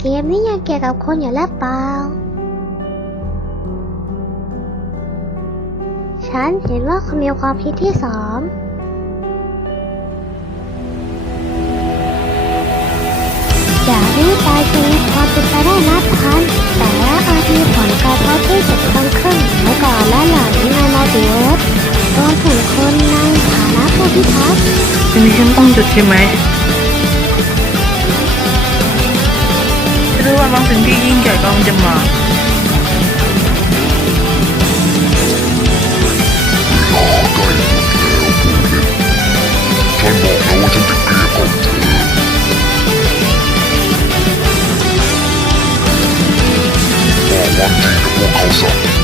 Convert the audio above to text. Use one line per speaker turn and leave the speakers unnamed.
เกมนี้ยังเกี่ยวกับคนอยู่แล้วเปล่า ฉันเห็นว่าคุณมีความคิดที่สองจากนี้ไปจะมีความเป็นไปได้นับพัน แต่ละอาจมีผลกระทบที่จะคงขึ้นในก่อนและหลังในมัลติเวิร์สรวมถึงคนในฐานะผู้พิทักษ์
ทีนี้ฉันต้องหยุดใช่ไหม 香港整啲煙腳咁啫嘛。Time bomb, no
one's in the gear control.